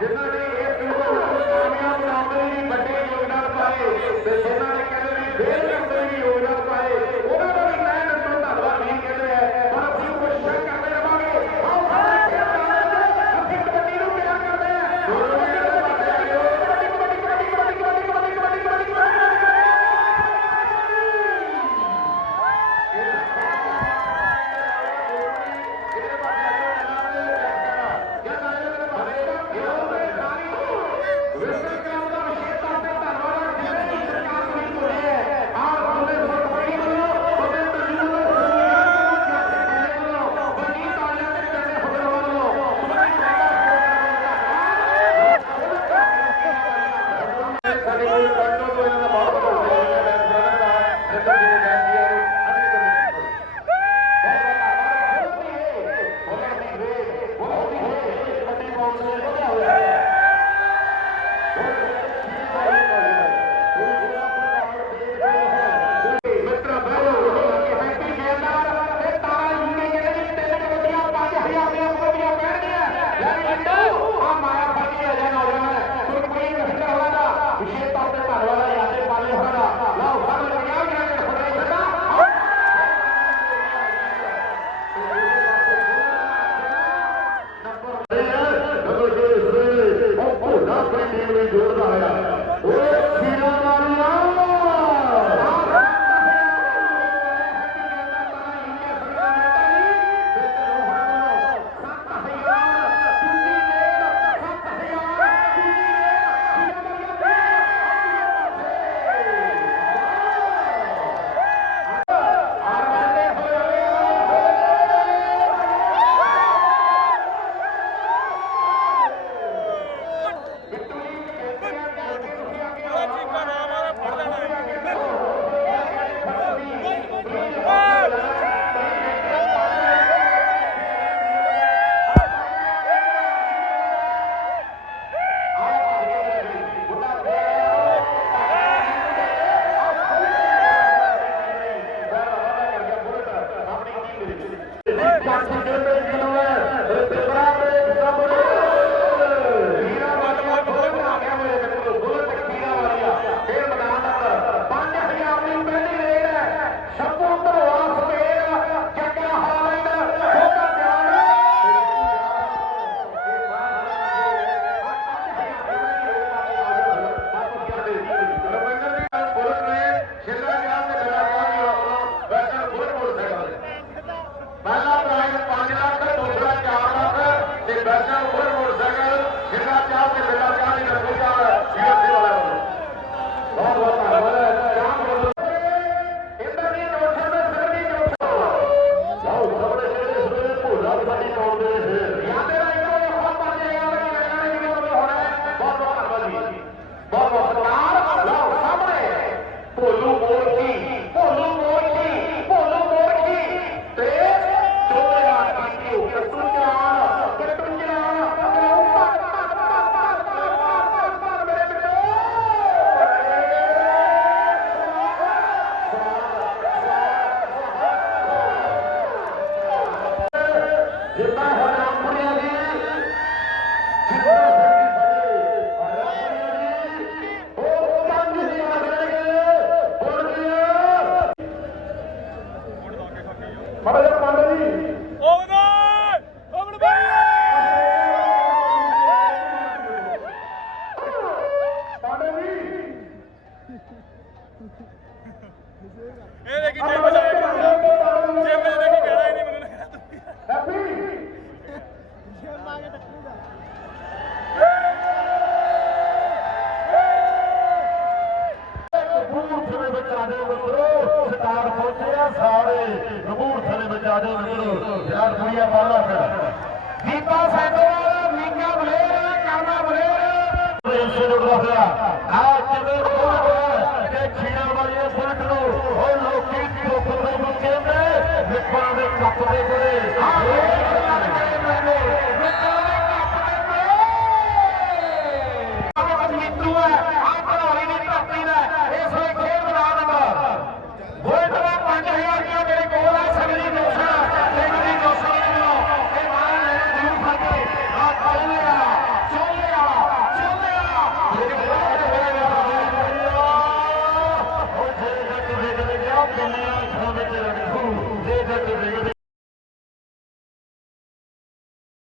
ਜਿਨ੍ਹਾਂ ਨੇ ਇਹ है பரதம் நல்லது ਜਾਦੇ ਵੀਰ ਵਿਰਾਟ ਕੋਹਲੀਆ ਬਾਲਾ ਫਿਰ। ਦੀਪਾ ਸੈਦੋਵਾਲ ਮਹਿੰਗਾ ਬਲੇਰ ਕਾਮਾ ਬਲੇਰ। ਇਸੇ ਨੂੰ ਰੱਖਿਆ ਆ ਜਿਵੇਂ ਕੋਲ ਹੋਇਆ ਕਿ ਖੀਰਾ ਵਾਲੀ ਸੜਕ ਨੂੰ। ਉਹ ਲੋਕੀ ਧੁੱਪ ਤੇ ਮੁੱਕੇ ਤੇ ਦੇ ਕੱਪ ਦੇ ਕੋਲੇ।